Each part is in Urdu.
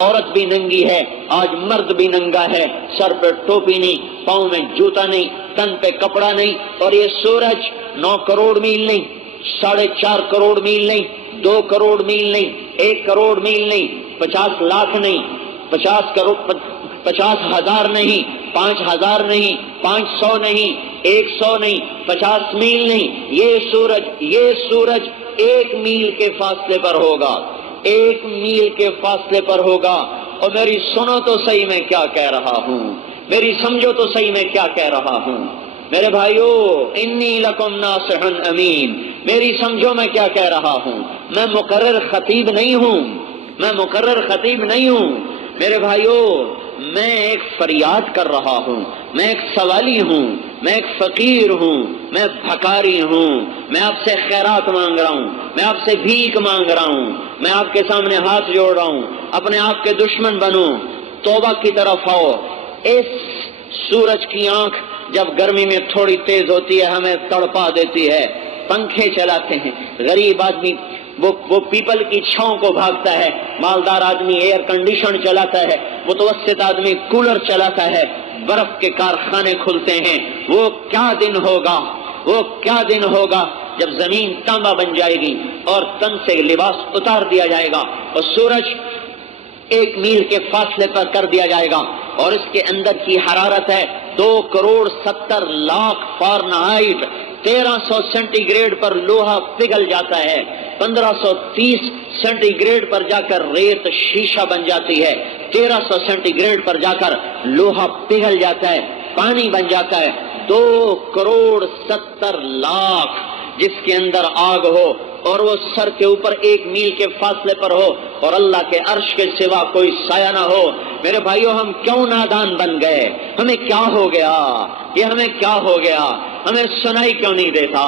عورت بھی ننگی ہے، آج مرد بھی ننگا ہے، سر پہ ٹوپی نہیں، پاؤں میں جوتا نہیں، تن پہ کپڑا نہیں، اور یہ سورج 9 کروڑ میل نہیں، 4.5 کروڑ میل نہیں، 2 کروڑ میل نہیں، 1 کروڑ میل نہیں، 50 لاکھ نہیں، 50,000 نہیں، 5,000 نہیں، 500 نہیں، 100 نہیں، 50 میل نہیں، یہ سورج 1 میل کے فاصلے پر ہوگا، 1 میل کے فاصلے پر ہوگا۔ اور میری سنو تو صحیح میں کیا کہہ رہا ہوں، میری سمجھو تو صحیح میں کیا کہہ رہا ہوں۔ میرے بھائیو، انی لکم ناصح امین، میری سمجھو میں کیا کہہ رہا ہوں۔ میں مقرر خطیب نہیں ہوں، میں مقرر خطیب نہیں ہوں میرے بھائیو، میں ایک فریاد کر رہا ہوں، میں ایک سوالی ہوں، میں ایک فقیر ہوں، میں بھکاری ہوں، میں آپ سے خیرات مانگ رہا ہوں، میں آپ سے بھیک مانگ رہا ہوں، میں آپ کے سامنے ہاتھ جوڑ رہا ہوں، اپنے آپ کے دشمن بنو، توبہ کی طرف آؤ۔ اس سورج کی آنکھ جب گرمی میں تھوڑی تیز ہوتی ہے ہمیں تڑپا دیتی ہے، پنکھے چلاتے ہیں، غریب آدمی وہ پیپل کی چھاؤں کو بھاگتا ہے، مالدار آدمی ایئر کنڈیشن چلاتا ہے، متوسط آدمی کولر چلاتا ہے، برف کے کارخانے کھلتے ہیں۔ وہ کیا دن ہوگا، وہ کیا دن ہوگا جب زمین تانبا بن جائے گی اور تن سے لباس اتار دیا جائے گا اور سورج 1 میل کے فاصلے پر کر دیا جائے گا، اور اس کے اندر کی حرارت ہے 2,70,00,000 فارنہائٹ، 1300 سینٹی گریڈ پر لوہا پگھل جاتا ہے، 1530 سینٹی گریڈ پر جا کر ریت شیشہ بن جاتی ہے، 1300 سینٹی گریڈ پر جا کر لوہا پگھل جاتا ہے، پانی بن جاتا ہے۔ 2,70,00,000 جس کے اندر آگ ہو اور وہ سر کے اوپر 1 میل کے فاصلے پر ہو اور اللہ کے عرش کے سوا کوئی سایہ نہ ہو۔ میرے بھائیو، ہم کیوں نادان بن گئے؟ ہمیں کیا ہو گیا؟ یہ ہمیں کیا ہو گیا؟ ہمیں سنائی کیوں نہیں دیتا؟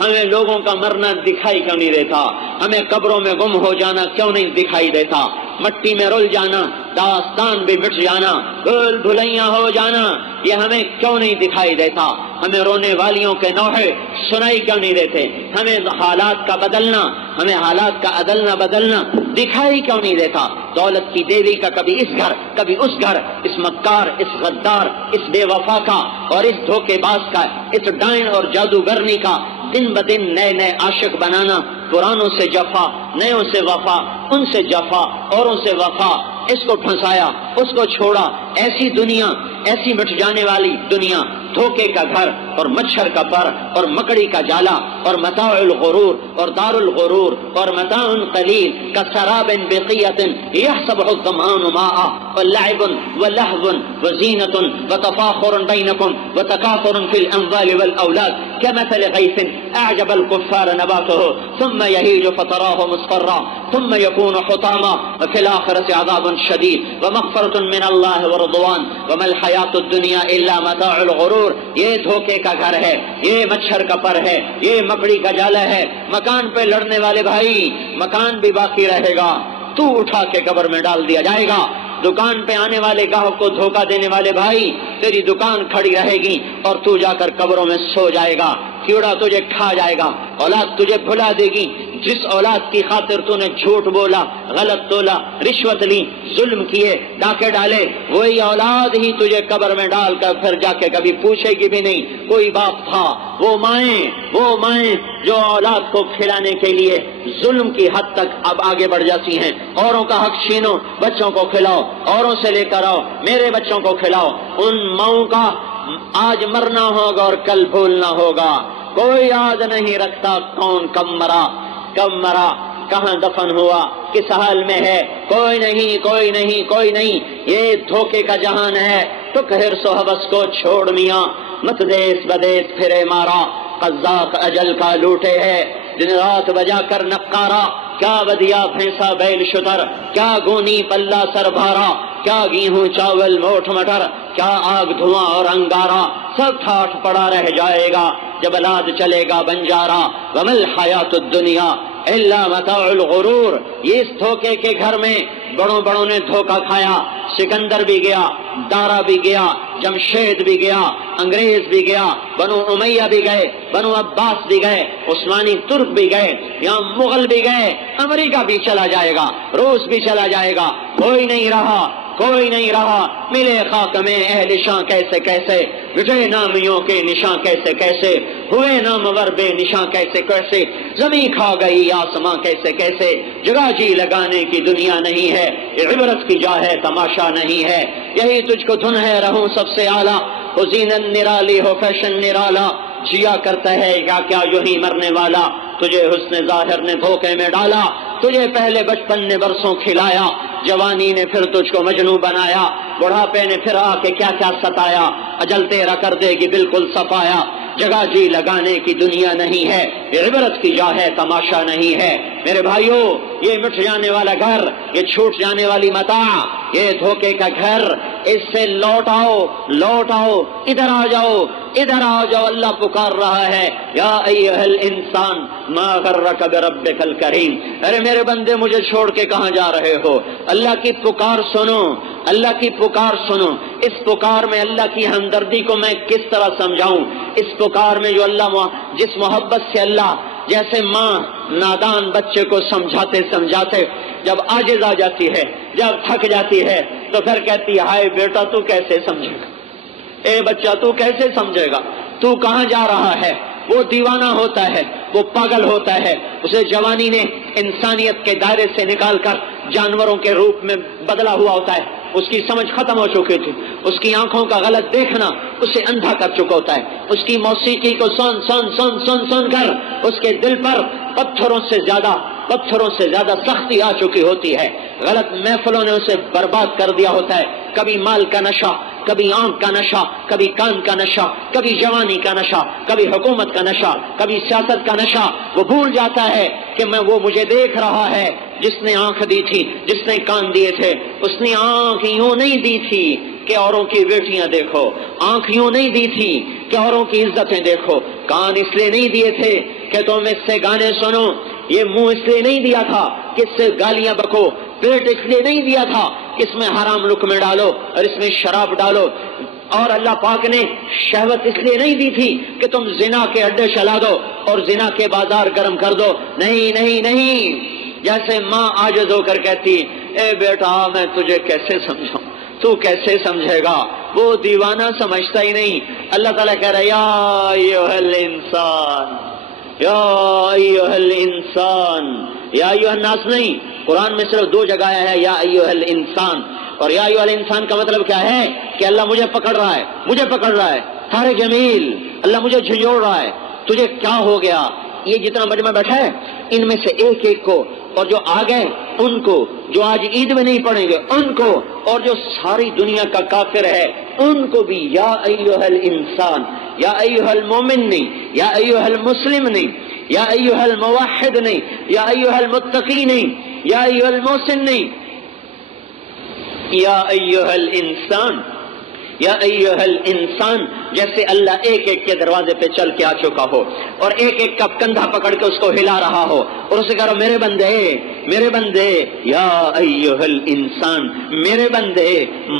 ہمیں لوگوں کا مرنا دکھائی کیوں نہیں دیتا؟ ہمیں قبروں میں گم ہو جانا کیوں نہیں دکھائی دیتا؟ مٹی میں رل جانا، داستان بھی مٹ جانا، بھول بھلیاں ہو جانا، یہ ہمیں کیوں نہیں دکھائی دیتا؟ ہمیں رونے والیوں کے نوحے سنائی کیوں نہیں دیتے؟ ہمیں حالات کا بدلنا، ہمیں حالات کا عدلنا بدلنا دکھائی کیوں نہیں دیتا؟ دولت کی دیوی کا کبھی اس گھر کبھی اس گھر، اس مکار، اس غدار، اس بے وفا کا اور اس دھوکے باز کا، اس ڈائن اور جادوگرنی کا دن بدن نئے نئے عاشق بنانا، پرانوں سے جفا، نیوں سے وفا، ان سے جفا، اوروں سے وفا، اس کو پھنسایا، اس کو چھوڑا، ایسی دنیا، ایسی مٹ جانے والی دنیا، دھوکے کا گھر اور مچھر کا پر اور مکڑی کا جالا اور متاع الغرور اور دار الغرور اور متاع قلیل کسراب بقیۃ یحسبہ الظمآن ماء ولعب ولہو وزینۃ وتفاخر بینکم وتکاثر فی الاموال والاولاد كمثل غیث اعجب الكفار نباته ثم یہیج فتراه مصفرا ثم يكون حطاما وفي الآخرة عذاب شدید ومغفرة من اللہ ورضوان وما الحیاة الدنیا الا متاع الغرور۔ یہ دھوکے کا گھر ہے، یہ مچھر کا پر ہے، یہ مکڑی کا جالا ہے۔ مکان پہ لڑنے والے بھائی، مکان بھی باقی رہے گا، تو اٹھا کے قبر میں ڈال دیا جائے گا۔ دکان پہ آنے والے گاہک کو دھوکہ دینے والے بھائی، تیری دکان کھڑی رہے گی اور تو جا کر قبروں میں سو جائے گا، کیڑا تجھے کھا جائے گا، اولاد تجھے بھلا دے گی۔ جس اولاد کی خاطر تو نے جھوٹ بولا، غلط تولا، رشوت لی، ظلم کیے، ڈاکے ڈالے، وہی اولاد ہی تجھے قبر میں ڈال کر پھر جا کے کبھی پوچھے گی بھی نہیں کوئی باپ تھا۔ وہ مائیں جو اولاد کو کھلانے کے لیے ظلم کی حد تک اب آگے بڑھ جاتی ہیں، اوروں کا حق چھینو، بچوں کو کھلاؤ، اوروں سے لے کر آؤ، میرے بچوں کو کھلاؤ۔ ان ماؤں کا آج مرنا ہوگا اور کل بھولنا ہوگا۔ کوئی یاد نہیں رکھتا کون کب مرا، کہاں دفن ہوا، کس حال میں ہے، کوئی نہیں۔ یہ دھوکے کا جہان ہے، تو حرص و حوث کو چھوڑ میاں، مت دیس بدیس پھرے مارا، قذاق اجل کا لوٹے ہے، دن رات بجا کر نقارا، کیا بدیا بھینسا بیل شتر، کیا گونی پلہ سر بھارا، کیا گیہوں چاول موٹھ مٹر، کیا آگ دھواں اور انگارا، سب ٹھاٹھ پڑا رہ جائے گا جب الاد چلے گا بنجارا۔ وما الحیاۃ الدنیا الا متاع الغرور۔ یہ اس دھوکے کے گھر میں بڑوں نے دھوکہ کھایا، سکندر بھی گیا، دارا بھی گیا، جمشید بھی گیا، انگریز بھی گیا، بنو امیہ بھی گئے، بنو عباس بھی گئے، عثمانی ترک بھی گئے، یہاں مغل بھی گئے، امریکہ بھی چلا جائے گا، روس بھی چلا جائے گا، کوئی نہیں رہا، کوئی نہیں رہا۔ ملے خاک میں اہل شاں کیسے کیسے، مٹے نامیوں کے نشاں کیسے کیسے، ہوئے نامور بے نشاں کیسے کیسے، زمین کھا گئی آسماں کیسے کیسے، جگہ جی لگانے کی دنیا نہیں ہے، یہ عبرت کی جا ہے تماشا نہیں ہے، یہی تجھ کو دھن ہے رہوں سب سے اعلیٰ، وہ زینت نرالی ہو فیشن نرالا، جیا کرتا ہے کیا کیا یوں ہی مرنے والا، تجھے حسن ظاہر نے دھوکے میں ڈالا، تجھے پہلے بچپن نے برسوں کھلایا، جوانی نے پھر تجھ کو مجنوں بنایا، بڑھاپے نے پھر آ کے کیا کیا ستایا، اجل تیرا کر دے گی بالکل صفایا، جگہ جی لگانے کی دنیا نہیں ہے، یہ عبرت کی جا ہے تماشا نہیں ہے۔ میرے بھائیو، یہ مٹ جانے والا گھر، یہ چھوٹ جانے والی متاع، یہ دھوکے کا گھر، اس سے لوٹ آؤ، لوٹ آؤ، ادھر آ جاؤ، ادھر آ جاؤ، اللہ پکار رہا ہے، یا ایھا الانسان ما غرک بربک الکریم، ارے میرے بندے مجھے چھوڑ کے کہاں جا رہے ہو؟ اللہ کی پکار سنو، اللہ کی پکار سنو، اس پکار میں اللہ کی ہمدردی کو میں کس طرح سمجھاؤں؟ اس پکار میں جو اللہ جس محبت سے اللہ جیسے ماں نادان بچے کو سمجھاتے سمجھاتے جب عاجز آ جاتی ہے، جب تھک جاتی ہے، تو پھر کہتی ہے ہائے بیٹا تو کیسے سمجھے گا، اے بچہ تو کیسے سمجھے گا، تو کہاں جا رہا ہے؟ وہ دیوانہ ہوتا ہے، وہ پاگل ہوتا ہے، اسے جوانی نے انسانیت کے دائرے سے نکال کر جانوروں کے روپ میں بدلا ہوا ہوتا ہے، اس کی سمجھ ختم ہو چکی تھی، اس کی آنکھوں کا غلط دیکھنا اسے اندھا کر چکا ہوتا ہے، اس کی موسیقی کو سن سن سن سن سن کر اس کے دل پر پتھروں سے زیادہ سختی آ چکی ہوتی ہے، غلط محفلوں نے اسے برباد کر دیا ہوتا ہے، کبھی مال کا نشہ، کبھی آنکھ کا نشہ، کبھی کان کا نشہ، کبھی جوانی کا نشہ، کبھی حکومت کا نشہ، کبھی سیاست کا نشہ، وہ بھول جاتا ہے کہ وہ مجھے دیکھ رہا ہے، جس نے آنکھ دی تھی، جس نے کان دیے تھے، اس نے آنکھ یوں نہیں دی تھی کہ اوروں کی بیٹیاں دیکھو، آنکھ یوں نہیں دی تھی کہ اوروں کی عزتیں دیکھو، کان اس لیے نہیں دیے تھے کہ تم اس سے گانے سنو، یہ منہ اس لیے نہیں دیا تھا کہ اس سے گالیاں بکو، پیٹ اس لیے نہیں دیا تھا کہ اس میں حرام لقمے ڈالو اور اس میں شراب ڈالو، اور اللہ پاک نے شہوت اس لیے نہیں دی تھی کہ تم زنا کے اڈے چلا دو اور زنا کے بازار گرم کر دو، نہیں نہیں نہیں، جیسے ماں عاجز ہو کر کہتی اے بیٹا میں تجھے کیسے سمجھاؤں، تو کیسے سمجھے گا، وہ دیوانہ سمجھتا ہی نہیں۔ اللہ تعالیٰ کہہ رہا ہے یا ایھا الانسان، یا ایھا الانسان، یا ایھا الناس نہیں، قرآن میں صرف 2 جگہ آیا ہے یا ایھا الانسان، اور یا ایھا الانسان کا مطلب کیا ہے کہ اللہ مجھے پکڑ رہا ہے، مجھے پکڑ رہا ہے، سارے جمیل اللہ مجھے جھنجھوڑ رہا ہے، تجھے کیا ہو گیا؟ یہ جتنا مجمع بیٹھا ہے ان میں سے ایک ایک کو، اور جو آ گئے ان کو، جو آج عید میں نہیں پڑھیں گے ان کو، اور جو ساری دنیا کا کافر ہے ان کو بھی یا ایھا الانسان، یا ایھا المومن نہیں، یا ایھا المسلم نہیں، یا ایھا الموحد نہیں، یا ایھا المتقی نہیں، یا ایھا المحسن نہیں، یا ایھا الانسان، یا ایھا الانسان، جیسے اللہ ایک ایک کے دروازے پہ چل کے آ چکا ہو اور ایک ایک کا کندھا پکڑ کے اس کو ہلا رہا ہو اور اسے کہہ رہا میرے بندے، میرے بندے، یا ایھا الانسان، میرے بندے،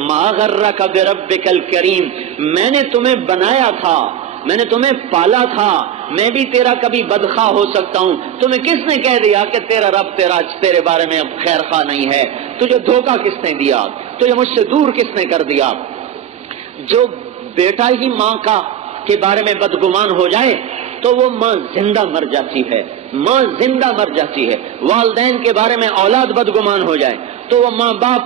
ما غرک بربک الکریم، میں نے تمہیں بنایا تھا، میں نے تمہیں پالا تھا، میں بھی تیرا کبھی بدخواہ ہو سکتا ہوں، تمہیں کس نے کہہ دیا کہ تیرا رب تیرے بارے میں اب خیر خواہ نہیں ہے؟ تجھے دھوکہ کس نے دیا؟ تجھے مجھ سے دور کس نے کر دیا؟ جو بیٹا ہی ماں کے بارے میں بدگمان ہو جائے تو وہ ماں زندہ مر جاتی ہے، ماں زندہ مر جاتی ہے، والدین کے بارے میں اولاد بدگمان ہو جائے تو وہ ماں باپ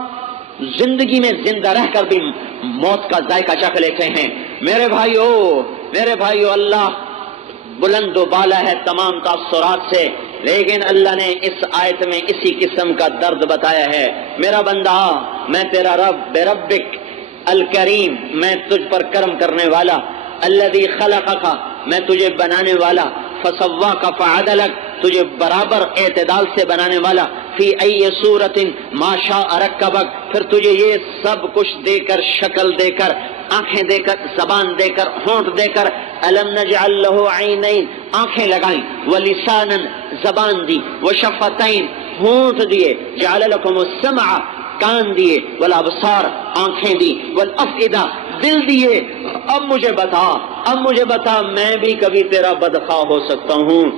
زندگی میں زندہ رہ کر بھی موت کا ذائقہ چکھ لیتے ہیں۔ میرے بھائیو، اللہ بلند و بالا ہے تمام تاثرات سے، لیکن اللہ نے اس آیت میں اسی قسم کا درد بتایا ہے۔ میرا بندہ، میں تیرا رب، بربک الکریم، میں تجھ پر کرم کرنے والا، الذی خلقک، میں تجھے بنانے والا، فسواک فعدلک، تجھے برابر اعتدال سے بنانے والا، فی ای صورت ما شاء رکبک، پھر تجھے یہ سب کچھ دے کر، شکل دے کر، آنکھیں دے کر، زبان دے کر، ہونٹ دے کر، الم نجعل لہ عینین، آنکھیں لگائیں، ولسانا، زبان دی، وشفتین، ہونٹ دیے، جعل لکم السمع، کان دیے، والابصار آنکھیں دی، والافئدہ دل دیے. اب مجھے بتا میں بھی کبھی تیرا بدخواہ ہو سکتا ہوں.